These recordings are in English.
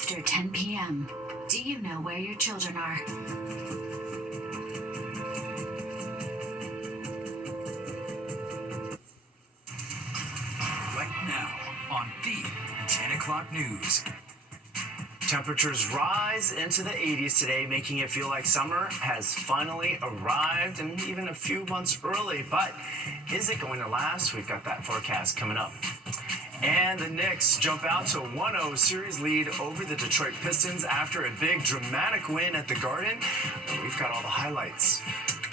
After 10 p.m., do you know where your children are? Right now on the 10 o'clock news. Temperatures rise into the 80s today, making it feel like summer has finally arrived, and even a few months early. But is it going to last? We've got that forecast coming up. And the Knicks jump out to a 1-0 series lead over the Detroit Pistons after a big dramatic win at the Garden. We've got all the highlights.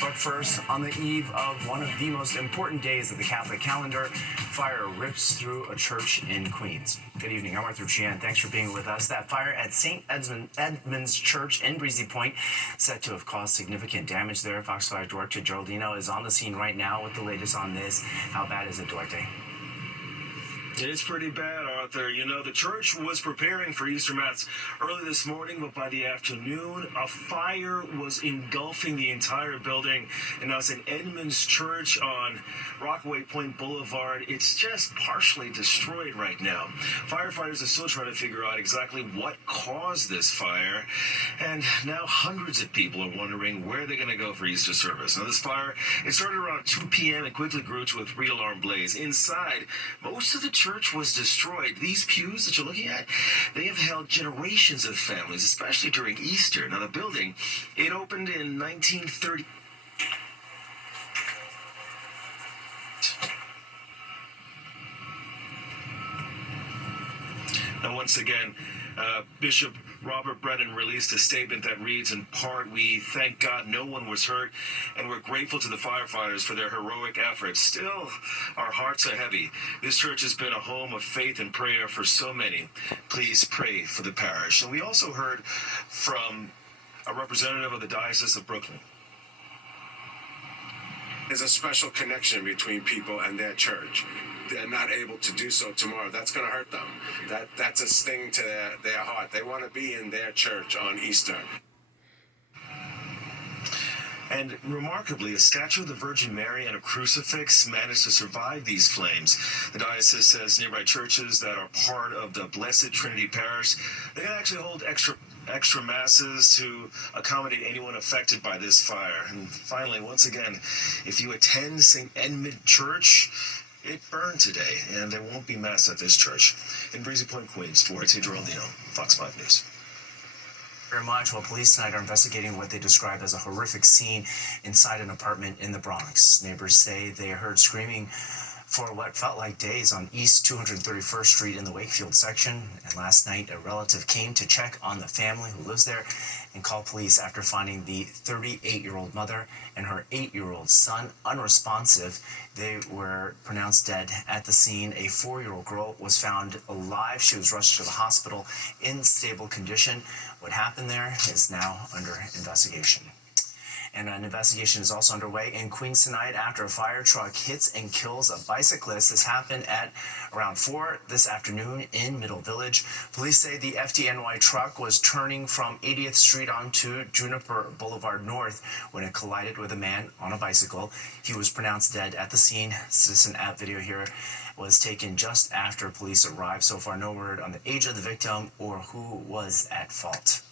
But first, on the eve of one of the most important days of the Catholic calendar, fire rips through a church in Queens. Good evening, I'm Arthur Chian. Thanks for being with us. That fire at St. Edmund's Church in Breezy Point said to have caused significant damage there. Fox 5 Duarte Geraldino is on the scene right now with the latest on this. How bad is it, Duarte? It's pretty bad, Arthur. You know, the church was preparing for Easter Mass early this morning, but by the afternoon, a fire was engulfing the entire building. And now St. Edmund's Church on Rockaway Point Boulevard, it's just partially destroyed right now. Firefighters are still trying to figure out exactly what caused this fire. And now hundreds of people are wondering where they're going to go for Easter service. Now, this fire, it started around 2 p.m. and quickly grew to a 3-alarm blaze. Inside, most of the church was destroyed. These pews that you're looking at, they have held generations of families, especially during Easter. Now, the building, it opened in 1930. Now, once again, Bishop Robert Brennan released a statement that reads, in part, "We thank God no one was hurt, and we're grateful to the firefighters for their heroic efforts. Still, our hearts are heavy. This church has been a home of faith and prayer for so many. Please pray for the parish." And we also heard from a representative of the Diocese of Brooklyn. There's a special connection between people and their church. They're not able to do so tomorrow. That's going to hurt them. That's a sting to their heart. They want to be in their church on Easter. And remarkably, a statue of the Virgin Mary and a crucifix managed to survive these flames. The diocese says nearby churches that are part of the Blessed Trinity Parish, they can actually hold extra masses to accommodate anyone affected by this fire. And finally, once again, if you attend St. Edmund Church, it burned today, and there won't be mass at this church. In Breezy Point, Queens, Duarte Geraldino, Fox 5 News. Very much. Well, police tonight are investigating what they describe as a horrific scene inside an apartment in the Bronx. Neighbors say they heard screaming for what felt like days on East 231st Street in the Wakefield section. And last night, a relative came to check on the family who lives there and called police after finding the 38-year-old mother and her 8-year-old son unresponsive. They were pronounced dead at the scene. A 4-year-old girl was found alive. She was rushed to the hospital in stable condition. What happened there is now under investigation. And an investigation is also underway in Queens tonight after a fire truck hits and kills a bicyclist. This happened at around 4 this afternoon in Middle Village. Police say the FDNY truck was turning from 80th Street onto Juniper Boulevard North when it collided with a man on a bicycle. He was pronounced dead at the scene. Citizen app video here was taken just after police arrived. So far, no word on the age of the victim or who was at fault.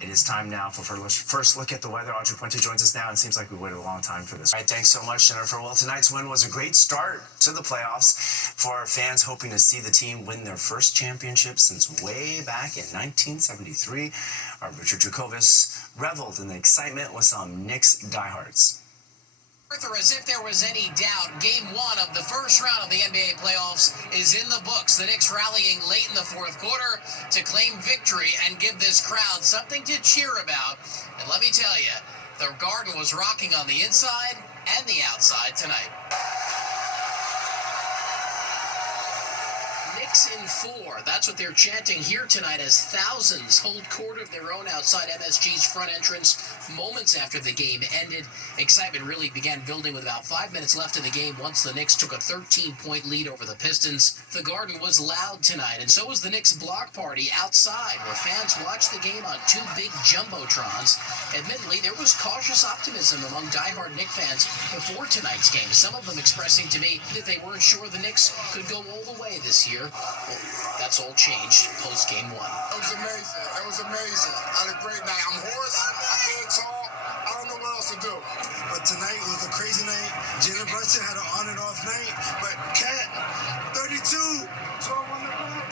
It is time now for first look at the weather. Audrey Puente joins us now, and it seems like we waited a long time for this. All right, thanks so much, Jennifer. Well, tonight's win was a great start to the playoffs for our fans hoping to see the team win their first championship since way back in 1973. Our Richard Jacobus reveled in the excitement with some Knicks diehards. Arthur, as if there was any doubt, Game 1 of the first round of the NBA playoffs is in the books. The Knicks rallying late in the fourth quarter to claim victory and give this crowd something to cheer about. And let me tell you, the Garden was rocking on the inside and the outside tonight. Knicks in 4. That's what they're chanting here tonight as thousands hold court of their own outside MSG's front entrance moments after the game ended. Excitement really began building with about 5 minutes left in the game once the Knicks took a 13-point lead over the Pistons. The Garden was loud tonight, and so was the Knicks block party outside, where fans watched the game on 2 big jumbotrons. Admittedly, there was cautious optimism among diehard Knicks fans before tonight's game, some of them expressing to me that they weren't sure the Knicks could go all the way this year. Well, that's all changed post-Game 1. It was amazing. was amazing. I had a great night. I'm hoarse. I can't talk. I don't know what else to do. But tonight was a crazy night. Jalen Brunson had an on and off night. But Cat, 32, 12 on the back.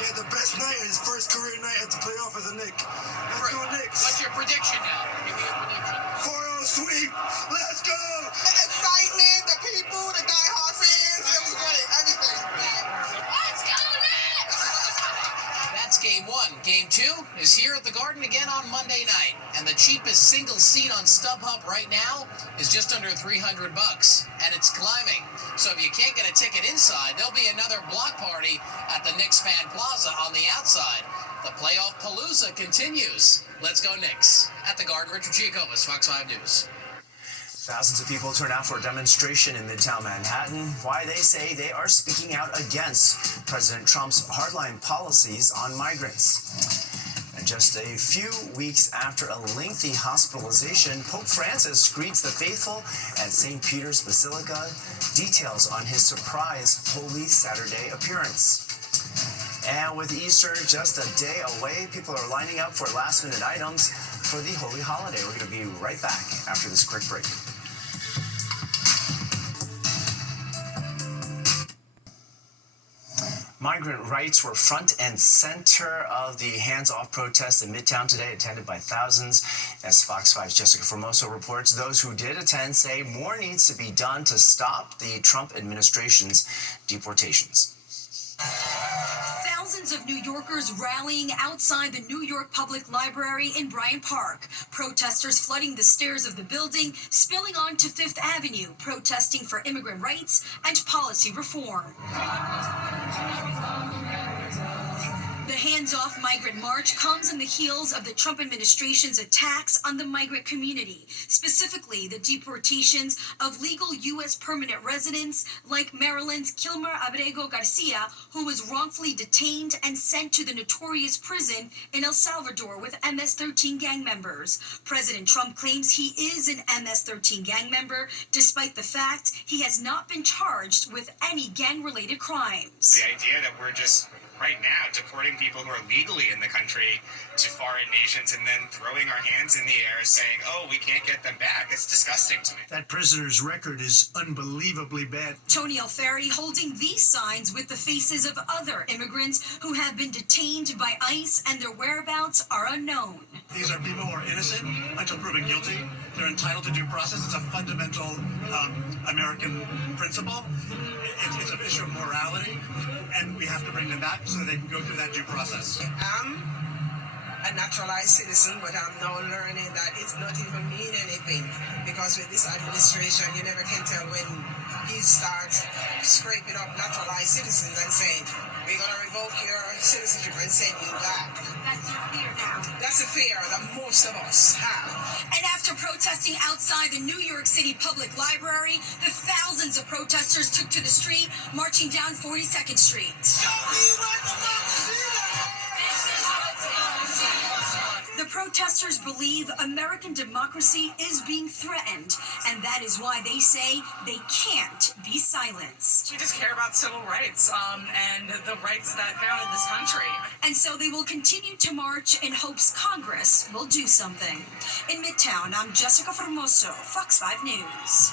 He had the best night, his first career night at the playoff as a Knick. Let's go Knicks. What's your prediction now? Give me a prediction. 4-0 sweep. Let's go. The excitement, the people, the diehard fans. It was great. Everything. Let's go Knicks! That's game one. Game two is here at the Garden again on Monday night. And the cheapest single seat on StubHub right now is just under $300. And it's climbing. So if you can't get a ticket inside, there'll be another block party at the Knicks Fan Plaza on the outside. The playoff palooza continues. Let's go Knicks. At the Garden, Richard Giacobas, Fox 5 News. Thousands of people turn out for a demonstration in Midtown Manhattan. Why they say they are speaking out against President Trump's hardline policies on migrants. And just a few weeks after a lengthy hospitalization, Pope Francis greets the faithful at St. Peter's Basilica. Details on his surprise Holy Saturday appearance. And with Easter just a day away, people are lining up for last-minute items for the holy holiday. We're going to be right back after this quick break. Migrant rights were front and center of the hands-off protests in Midtown today, attended by thousands. As Fox 5's Jessica Formoso reports, those who did attend say more needs to be done to stop the Trump administration's deportations. Thousands of New Yorkers rallying outside the New York Public Library in Bryant Park. Protesters flooding the stairs of the building, spilling onto Fifth Avenue, protesting for immigrant rights and policy reform. The hands-off migrant march comes on the heels of the Trump administration's attacks on the migrant community, specifically the deportations of legal U.S. permanent residents like Maryland's Kilmer Abrego Garcia, who was wrongfully detained and sent to the notorious prison in El Salvador with MS-13 gang members. President Trump claims he is an MS-13 gang member, despite the fact he has not been charged with any gang-related crimes. The idea that we're just right now deporting people who are legally in the country to foreign nations and then throwing our hands in the air saying, oh, we can't get them back. It's disgusting to me. That prisoner's record is unbelievably bad. Tony Alfieri holding these signs with the faces of other immigrants who have been detained by ICE and their whereabouts are unknown. These are people who are innocent until proven guilty. They're entitled to due process. It's a fundamental American principle. It's an issue of morality, and we have to bring them back so that they can go through that due process. I'm a naturalized citizen, but I'm now learning that it's not even mean anything, because with this administration, you never can tell when he starts scraping up naturalized citizens and saying, we're going to revoke your citizenship and send you back. That's your fear now. That's a fear that most of us have. And after protesting outside the New York City Public Library, the thousands of protesters took to the street, marching down 42nd Street. The protesters believe American democracy is being threatened, and that is why they say they can't be silenced. We just care about civil rights and the rights that founded this country. And so they will continue to march in hopes Congress will do something. In Midtown, I'm Jessica Formoso, Fox 5 News.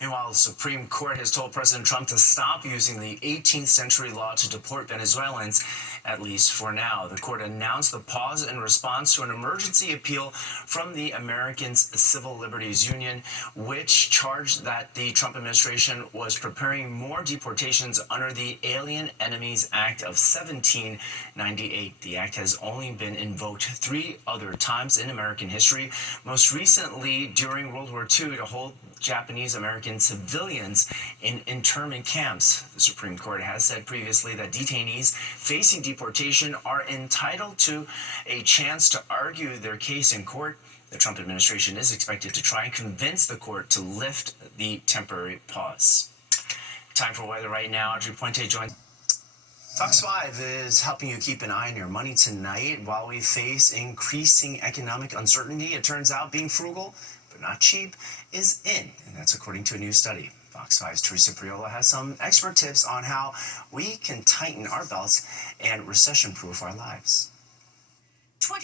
Meanwhile, the Supreme Court has told President Trump to stop using the 18th century law to deport Venezuelans, at least for now. The court announced the pause in response to an emergency appeal from the Americans Civil Liberties Union, which charged that the Trump administration was preparing more deportations under the Alien Enemies Act of 1798. The act has only been invoked 3 other times in American history, most recently during World War II to hold Japanese American civilians in internment camps. The Supreme Court has said previously that detainees facing deportation are entitled to a chance to argue their case in court. The Trump administration is expected to try and convince the court to lift the temporary pause. Time for weather right now. Audrey Puente joins. Fox 5 is helping you keep an eye on your money tonight while we face increasing economic uncertainty. It turns out being frugal but not cheap is in, and that's according to a new study. Fox 5's Teresa Priola has some expert tips on how we can tighten our belts and recession-proof our lives.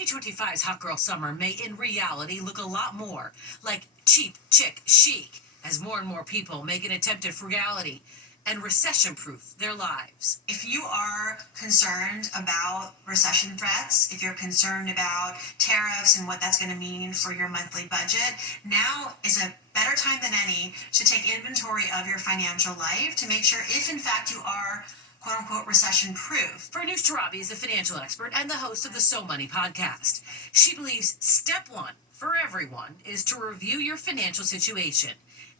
2025's Hot Girl Summer may in reality look a lot more like cheap chick chic as more and more people make an attempt at frugality and recession-proof their lives. If you are concerned about recession threats, if you're concerned about tariffs and what that's going to mean for your monthly budget, now is a better time than any to take inventory of your financial life to make sure if in fact you are quote-unquote recession-proof. Farnoosh Torabi is a financial expert and the host of the So Money podcast. She believes step one for everyone is to review your financial situation.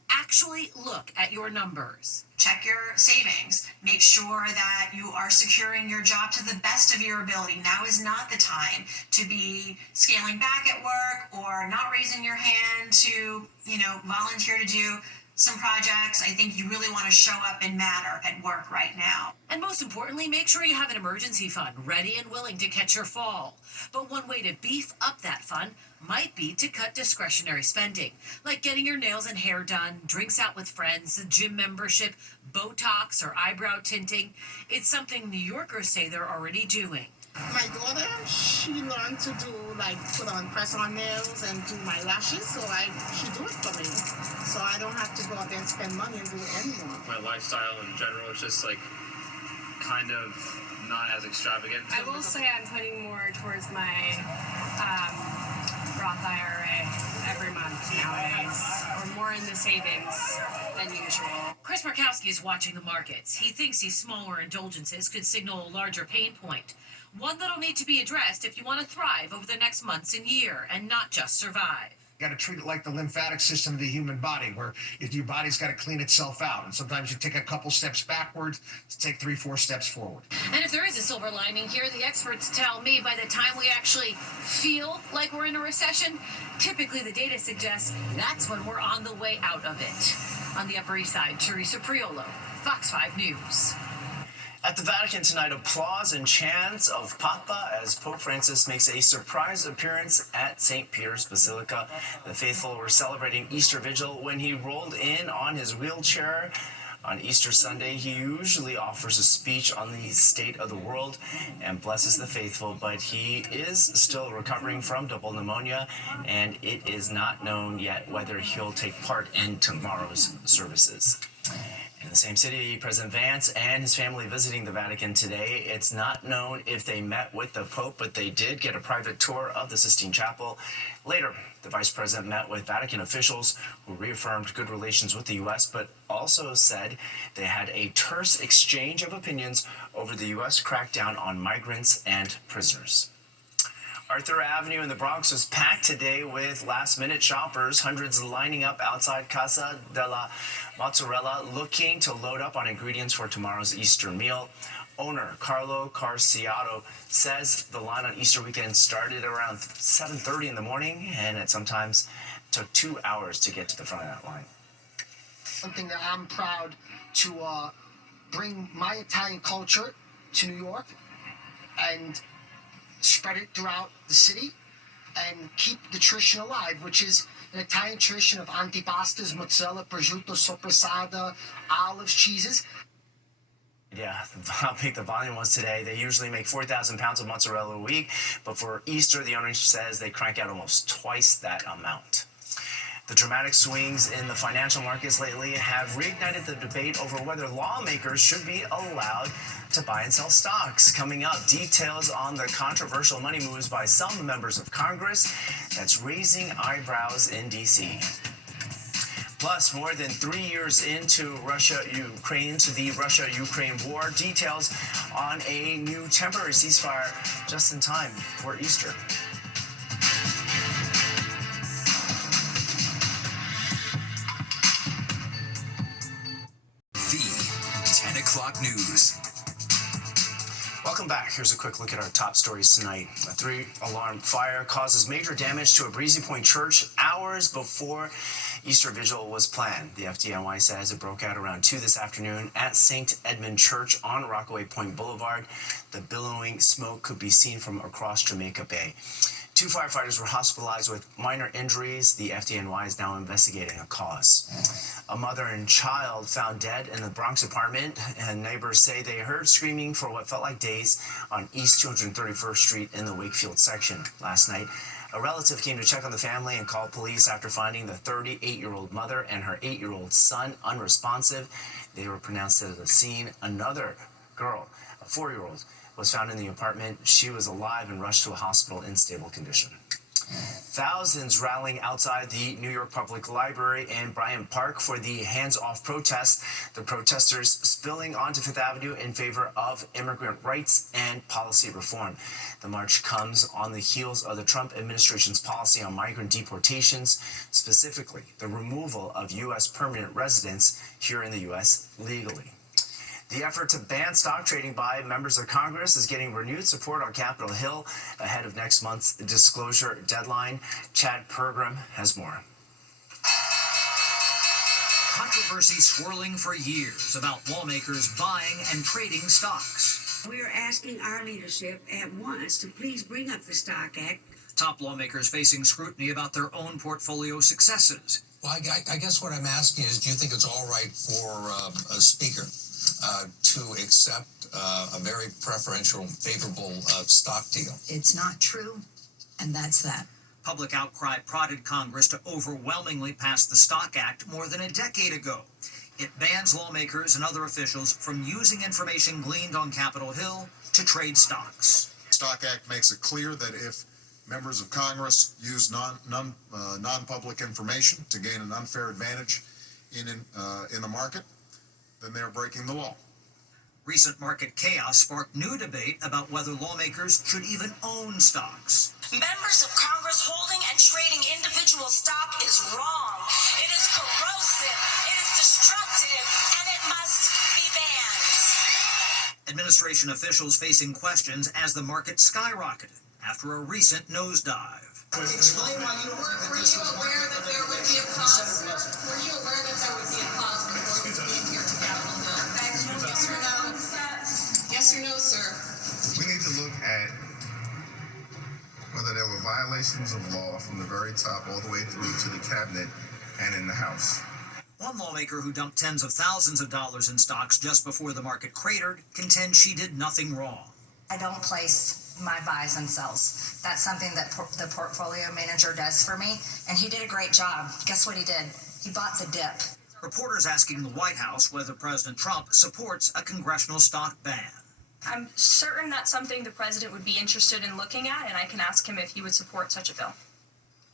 Actually look at your numbers. Check your savings. Make sure that you are securing your job to the best of your ability. Now is not the time to be scaling back at work or not raising your hand to, volunteer to do some projects. I think you really want to show up and matter at work right now. And most importantly, make sure you have an emergency fund ready and willing to catch your fall. But one way to beef up that fund might be to cut discretionary spending, like getting your nails and hair done, drinks out with friends, a gym membership, Botox, or eyebrow tinting. It's something New Yorkers say they're already doing. My daughter, she learned to do put on press-on nails and do my lashes, so she do it for me. So I don't have to go out there and spend money and do it anymore. My lifestyle in general is just kind of not as extravagant. I will say I'm putting more towards my Roth IRA every month nowadays, or more in the savings than usual. Chris Markowski is watching the markets. He thinks these smaller indulgences could signal a larger pain point. One that'll need to be addressed if you want to thrive over the next months and year and not just survive. You got to treat it like the lymphatic system of the human body, where if your body's got to clean itself out. And sometimes you take a couple steps backwards to take 3-4 steps forward. And if there is a silver lining here, the experts tell me by the time we actually feel like we're in a recession, typically the data suggests that's when we're on the way out of it. On the Upper East Side, Teresa Priolo, Fox 5 News. At the Vatican tonight, applause and chants of Papa as Pope Francis makes a surprise appearance at St. Peter's Basilica. The faithful were celebrating Easter Vigil when he rolled in on his wheelchair. On Easter Sunday, he usually offers a speech on the state of the world and blesses the faithful, but he is still recovering from double pneumonia, and it is not known yet whether he'll take part in tomorrow's services. In the same city, President Vance and his family visiting the Vatican today. It's not known if they met with the Pope, but they did get a private tour of the Sistine Chapel. Later, the Vice President met with Vatican officials who reaffirmed good relations with the U.S., but also said they had a terse exchange of opinions over the U.S. crackdown on migrants and prisoners. Arthur Avenue in the Bronx was packed today with last-minute shoppers, hundreds lining up outside Casa della Mozzarella looking to load up on ingredients for tomorrow's Easter meal. Owner Carlo Carciato says the line on Easter weekend started around 7:30 in the morning, and it sometimes took 2 hours to get to the front of that line. Something that I'm proud to bring my Italian culture to New York and spread it throughout the city and keep the tradition alive, which is an Italian tradition of antipastas, mozzarella, prosciutto, sopressata, olives, cheeses. Yeah, how big the volume was today. They usually make 4,000 pounds of mozzarella a week, but for Easter, the owner says they crank out almost twice that amount. The dramatic swings in the financial markets lately have reignited the debate over whether lawmakers should be allowed to buy and sell stocks. Coming up, details on the controversial money moves by some members of Congress that's raising eyebrows in D.C. Plus, more than 3 years into the Russia-Ukraine war, details on a new temporary ceasefire just in time for Easter. The 10 o'clock news. Welcome back. Here's a quick look at our top stories tonight. A 3-alarm fire causes major damage to a Breezy Point church hours before Easter Vigil was planned. The FDNY says it broke out around 2 this afternoon at St. Edmund Church on Rockaway Point Boulevard. The billowing smoke could be seen from across Jamaica Bay. 2 firefighters were hospitalized with minor injuries. The FDNY is now investigating a cause. A mother and child found dead in the Bronx apartment, and neighbors say they heard screaming for what felt like days on East 231st Street in the Wakefield section last night. A relative came to check on the family and called police after finding the 38-year-old mother and her 8-year-old son unresponsive. They were pronounced at the scene. Another girl, a 4-year-old, was found in the apartment. She was alive and rushed to a hospital in stable condition. Thousands rallying outside the New York Public Library in Bryant Park for the hands-off protest. The protesters spilling onto Fifth Avenue in favor of immigrant rights and policy reform. The march comes on the heels of the Trump administration's policy on migrant deportations, specifically the removal of U.S. permanent residents here in the U.S. legally. The effort to ban stock trading by members of Congress is getting renewed support on Capitol Hill ahead of next month's disclosure deadline. Chad Pergram has more. Controversy swirling for years about lawmakers buying and trading stocks. We are asking our leadership at once to please bring up the Stock Act. Top lawmakers facing scrutiny about their own portfolio successes. Well, I guess what I'm asking is, do you think it's all right for a speaker to accept a very preferential, favorable stock deal? It's not true, and that's that. Public outcry prodded Congress to overwhelmingly pass the Stock Act more than a decade ago. It bans lawmakers and other officials from using information gleaned on Capitol Hill to trade stocks. Stock Act makes it clear that if members of Congress use non-public information to gain an unfair advantage in the market, then they're breaking the law. Recent market chaos sparked new debate about whether lawmakers should even own stocks. Members of Congress holding and trading individual stock is wrong. It is corrosive, it is destructive, and it must be banned. Administration officials facing questions as the market skyrocketed after a recent nosedive. Explain why you were you aware that there would be a pause? Were you aware that there would be a pause before we came here to Capitol Hill? Yes or no? Yes or no, sir? We need to look at whether there were violations of law from the very top all the way through to the cabinet and in the House. One lawmaker who dumped tens of thousands of dollars in stocks just before the market cratered contends she did nothing wrong. I don't place my buys and sells. That's something that the portfolio manager does for me, and he did a great job. Guess what he did? He bought the dip. Reporters asking the White House whether President Trump supports a congressional stock ban. I'm certain that's something the president would be interested in looking at, and I can ask him if he would support such a bill.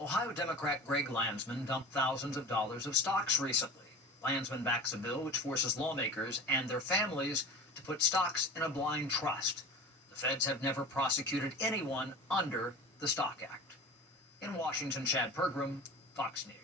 Ohio Democrat Greg Landsman dumped thousands of dollars of stocks recently. Landsman backs a bill which forces lawmakers and their families to put stocks in a blind trust. The feds have never prosecuted anyone under the Stock Act. In Washington, Chad Pergram, Fox News.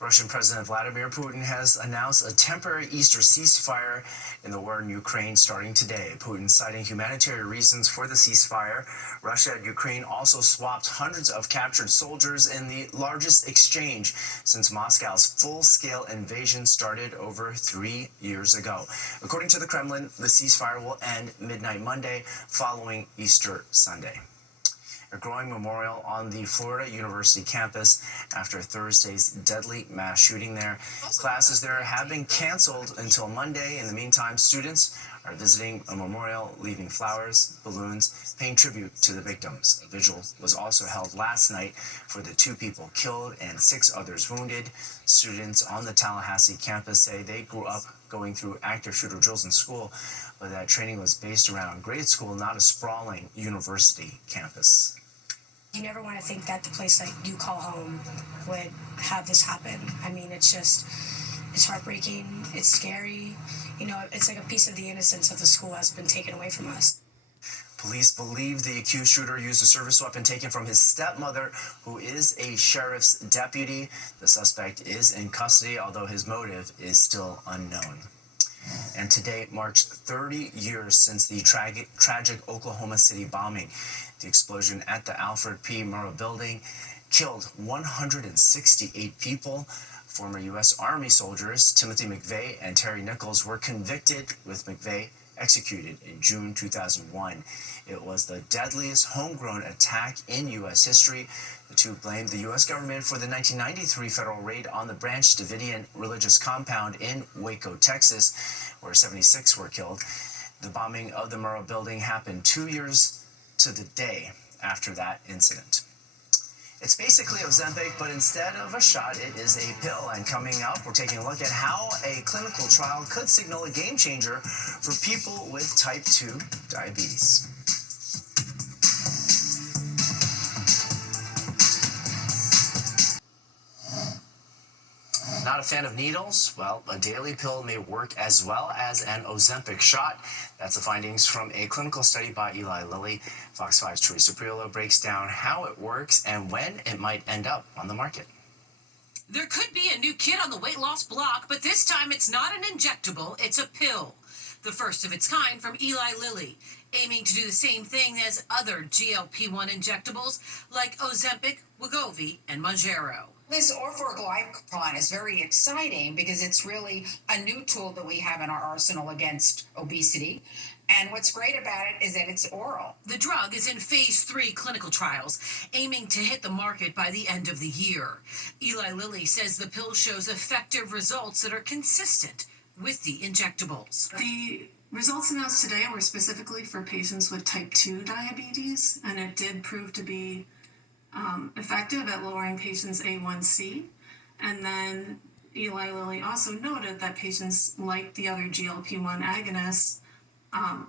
Russian President Vladimir Putin has announced a temporary Easter ceasefire in the war in Ukraine starting today. Putin citing humanitarian reasons for the ceasefire. Russia and Ukraine also swapped hundreds of captured soldiers in the largest exchange since Moscow's full-scale invasion started over 3 years ago. According to the Kremlin, the ceasefire will end midnight Monday following Easter Sunday. A growing memorial on the Florida University campus after Thursday's deadly mass shooting there. Classes there have been canceled until Monday. In the meantime, students are visiting a memorial, leaving flowers, balloons, paying tribute to the victims. A vigil was also held last night for the 2 people killed and 6 others wounded. Students on the Tallahassee campus say they grew up going through active shooter drills in school, but that training was based around grade school, not a sprawling university campus. You never want to think that the place that you call home would have this happen. I mean, it's heartbreaking, it's scary. You know, it's like a piece of the innocence of the school has been taken away from us. Police believe the accused shooter used a service weapon taken from his stepmother, who is a sheriff's deputy. The suspect is in custody, although his motive is still unknown. And today marks 30 years since the tragic Oklahoma City bombing. The explosion at the Alfred P. Murrah building killed 168 people. Former U.S. Army soldiers Timothy McVeigh and Terry Nichols were convicted, with McVeigh executed in June 2001. It was the deadliest homegrown attack in U.S. history. The two blamed the U.S. government for the 1993 federal raid on the Branch Davidian religious compound in Waco, Texas, where 76 were killed. The bombing of the Murrah building happened 2 years to the day after that incident. It's basically Ozempic, but instead of a shot, it is a pill. And coming up, we're taking a look at how a clinical trial could signal a game changer for people with type 2 diabetes. Not a fan of needles? Well, a daily pill may work as well as an Ozempic shot. That's the findings from a clinical study by Eli Lilly. Fox 5's Teresa Priolo breaks down how it works and when it might end up on the market. There could be a new kid on the weight loss block, but this time it's not an injectable, it's a pill. The first of its kind from Eli Lilly, aiming to do the same thing as other GLP-1 injectables like Ozempic, Wegovy, and Mounjaro. This orforglipron is very exciting because it's really a new tool that we have in our arsenal against obesity. And what's great about it is that it's oral. The drug is in phase 3 clinical trials, aiming to hit the market by the end of the year. Eli Lilly says the pill shows effective results that are consistent with the injectables. The results announced today were specifically for patients with type 2 diabetes, and it did prove to be effective at lowering patients' A1C. And then Eli Lilly also noted that patients, like the other GLP-1 agonists,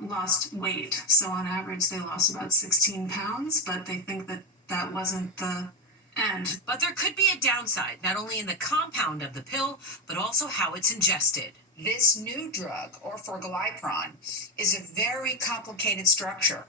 lost weight. So on average, they lost about 16 pounds, but they think that that wasn't the end. But there could be a downside, not only in the compound of the pill, but also how it's ingested. This new drug, orforglipron, is a very complicated structure.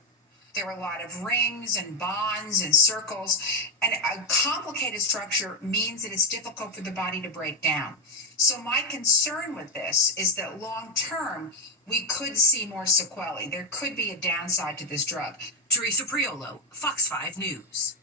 There are a lot of rings and bonds and circles, and a complicated structure means that it's difficult for the body to break down. So my concern with this is that long term, we could see more sequelae. There could be a downside to this drug. Teresa Priolo, Fox 5 News.